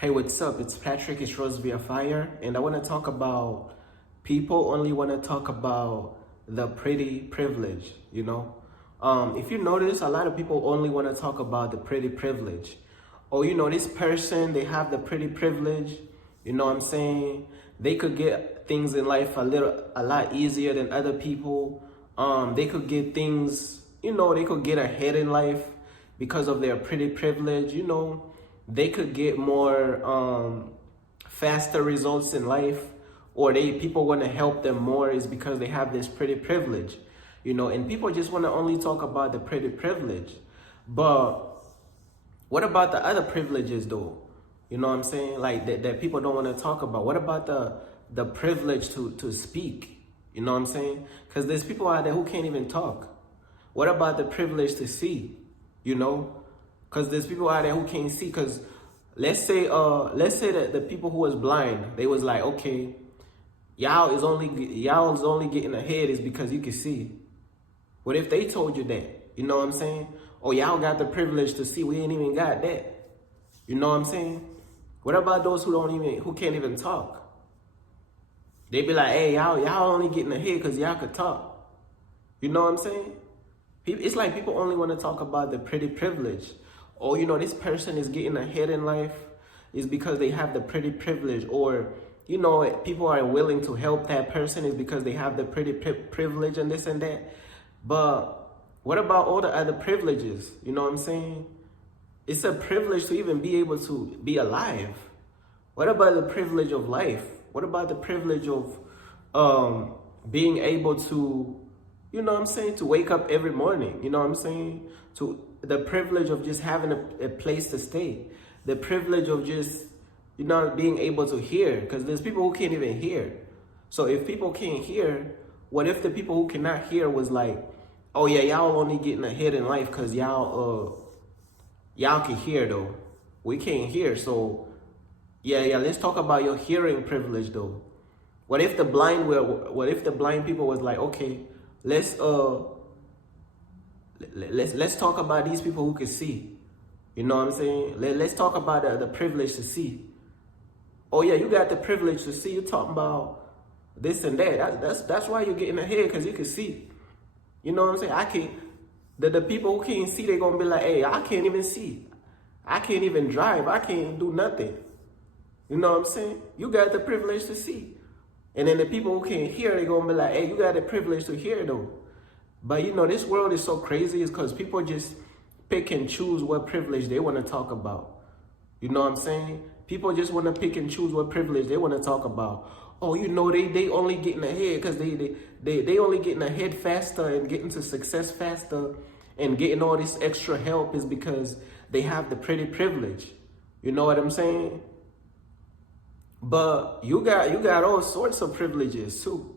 Hey, what's up? It's Patrick, it's Rose via Fire, and I want to talk about people only want to talk about the pretty privilege, If you notice, a lot of people only want to talk about the pretty privilege. Or, this person, they have the pretty privilege, you know what I'm saying? They could get things in life a lot easier than other people. They could get things, they could get ahead in life because of their pretty privilege, they could get more faster results in life, or people want to help them more is because they have this pretty privilege, and people just want to only talk about the pretty privilege. But what about the other privileges though? You know what I'm saying? Like that people don't want to talk about. What about the privilege to speak? You know what I'm saying? Because there's people out there who can't even talk. What about the privilege to see? Because there's people out there who can't see. Because let's say that the people who was blind, they was like, okay, y'all is only getting ahead is because you can see. What if they told you that? You know what I'm saying? Oh, y'all got the privilege to see. We ain't even got that. You know what I'm saying? What about those who can't even talk? They be like, hey, y'all only getting ahead because y'all could talk. You know what I'm saying? It's like people only want to talk about the pretty privilege. Or, this person is getting ahead in life is because they have the pretty privilege. Or, people are willing to help that person is because they have the pretty privilege and this and that. But what about all the other privileges? You know what I'm saying? It's a privilege to even be able to be alive. What about the privilege of life? What about the privilege of being able to, to wake up every morning? You know what I'm saying? To the privilege of just having a place to stay. The privilege of just, being able to hear. Because there's people who can't even hear. So if people can't hear, what if the people who cannot hear was like, oh yeah, y'all only getting ahead in life because y'all can hear though. We can't hear, so yeah, let's talk about your hearing privilege though. What if the blind people was like, okay, let's talk about these people who can see. You know what I'm saying? Let's talk about the privilege to see. Oh yeah, you got the privilege to see. You're talking about this and that. That's why you're getting ahead, because you can see. You know what I'm saying? The people who can't see, they're gonna be like, hey, I can't even see. I can't even drive. I can't do nothing. You know what I'm saying? You got the privilege to see. And then the people who can't hear, they're gonna be like, hey, you got the privilege to hear though. But this world is so crazy is because people just pick and choose what privilege they want to talk about. You know what I'm saying? People just want to pick and choose what privilege they want to talk about. Oh, they only getting ahead because they only getting ahead faster and getting to success faster and getting all this extra help is because they have the pretty privilege. You know what I'm saying? But you got all sorts of privileges too.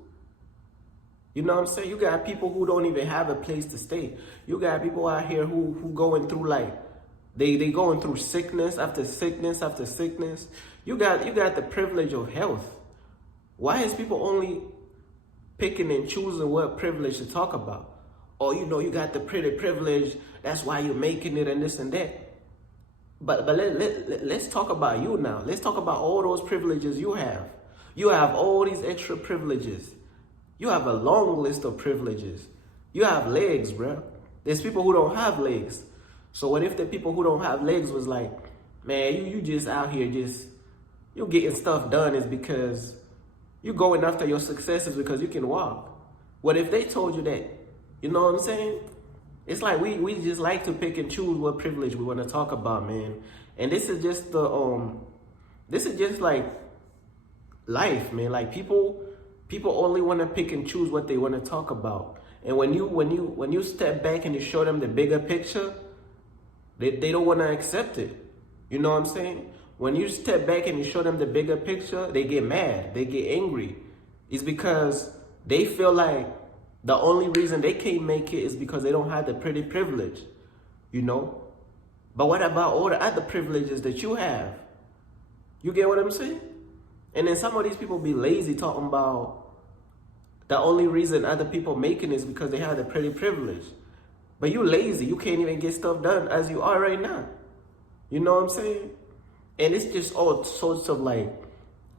You know what I'm saying? You got people who don't even have a place to stay. You got people out here who going through like they going through sickness after sickness after sickness. You got the privilege of health. Why is people only picking and choosing what privilege to talk about? Oh, you got the pretty privilege. That's why you're making it and this and that. But let's talk about you now. Let's talk about all those privileges you have. You have all these extra privileges. You have a long list of privileges. You have legs, bro. There's people who don't have legs. So what if the people who don't have legs was like, man, you just out here you getting stuff done is because you going after your successes because you can walk. What if they told you that? You know what I'm saying? It's like we just like to pick and choose what privilege we want to talk about, man. And this is just like life, man. Like people only want to pick and choose what they want to talk about. And when you step back and you show them the bigger picture, they don't want to accept it. You know what I'm saying? When you step back and you show them the bigger picture, they get mad, they get angry. It's because they feel like the only reason they can't make it is because they don't have the pretty privilege, But what about all the other privileges that you have? You get what I'm saying? And then some of these people be lazy talking about the only reason other people making it is because they have the pretty privilege. But you lazy, you can't even get stuff done as you are right now. You know what I'm saying? And it's just all sorts of like,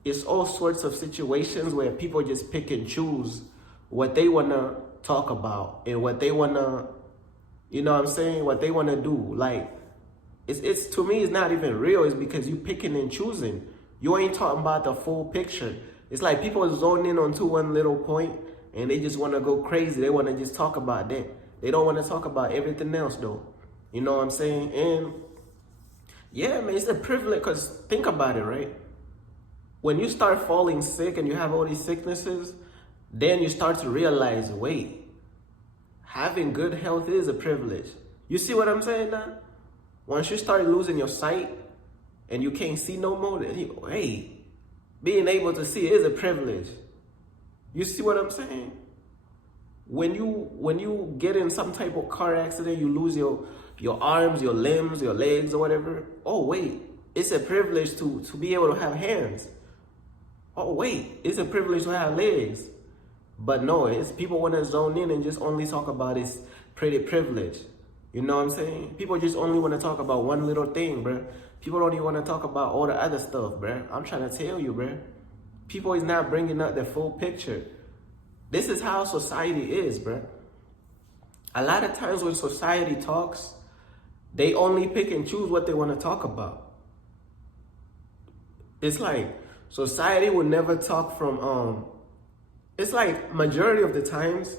it's all sorts of situations where people just pick and choose what they want to talk about and what they want to, you know what I'm saying, what they want to do. Like, it's to me, it's not even real. It's because you picking and choosing. You ain't talking about the full picture. It's like people zone in onto one little point and they just want to go crazy. They want to just talk about that. They don't want to talk about everything else though. You know what I'm saying? And yeah, man, it's a privilege, because think about it, right? When you start falling sick and you have all these sicknesses, then you start to realize, wait, having good health is a privilege. You see what I'm saying now? Once you start losing your sight and you can't see no more, then hey, being able to see is a privilege. You see what I'm saying? When you get in some type of car accident, you lose your arms, your limbs, your legs or whatever. Oh wait, it's a privilege to be able to have hands. Oh wait, it's a privilege to have legs. But no, it's people want to zone in and just only talk about it's pretty privilege. You know what I'm saying? People just only want to talk about one little thing, bruh. People don't even want to talk about all the other stuff, bruh. I'm trying to tell you, bruh. People is not bringing up the full picture. This is how society is, bruh. A lot of times when society talks, they only pick and choose what they want to talk about. It's like society would never talk from, it's like majority of the times,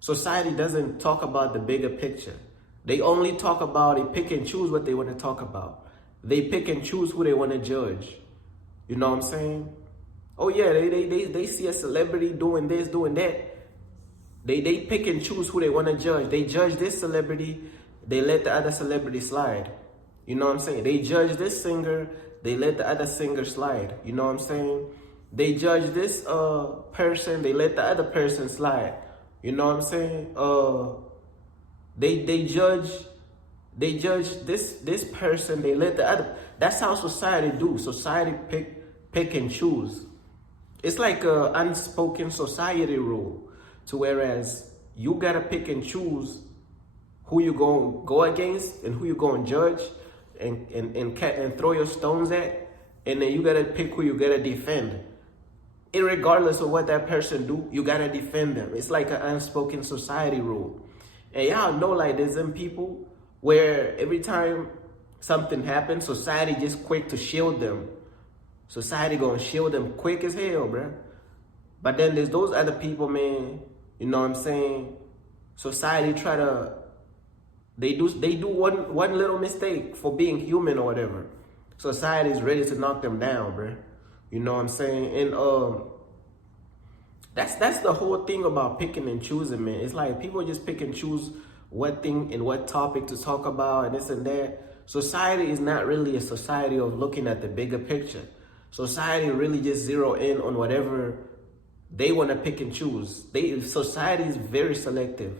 society doesn't talk about the bigger picture. They only talk about it, pick and choose what they want to talk about. They pick and choose who they want to judge. You know what I'm saying? Oh yeah, they see a celebrity doing this, doing that. They pick and choose who they want to judge. They judge this celebrity, they let the other celebrity slide. You know what I'm saying? They judge this singer, they let the other singer slide. You know what I'm saying? They judge this person, they let the other person slide. You know what I'm saying? They judge this person, they let the other. That's how society do. Society pick and choose. It's like a unspoken society rule, to whereas you gotta pick and choose who you gonna go against and who you gonna judge and throw your stones at, and then you gotta pick who you gotta defend. Irregardless of what that person do, you gotta defend them. It's like an unspoken society rule. And y'all know, like, there's some people where every time something happens, society just quick to shield them. Society gonna shield them quick as hell, bruh. But then there's those other people, man, you know what I'm saying? Society try to, they do one little mistake for being human or whatever. Society is ready to knock them down, bruh. You know what I'm saying? And that's the whole thing about picking and choosing, man. It's like people just pick and choose what thing and what topic to talk about and this and that. Society is not really a society of looking at the bigger picture. Society really just zero in on whatever they want to pick and choose. Society is very selective.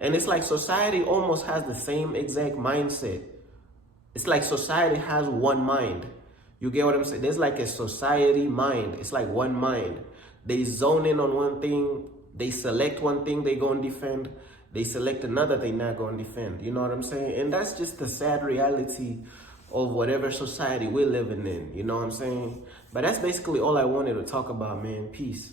And it's like society almost has the same exact mindset. It's like society has one mind. You get what I'm saying? There's like a society mind. It's like one mind. They zone in on one thing. They select one thing they go and defend. They select another they not going to defend. You know what I'm saying? And that's just the sad reality of whatever society we're living in. You know what I'm saying? But that's basically all I wanted to talk about, man. Peace.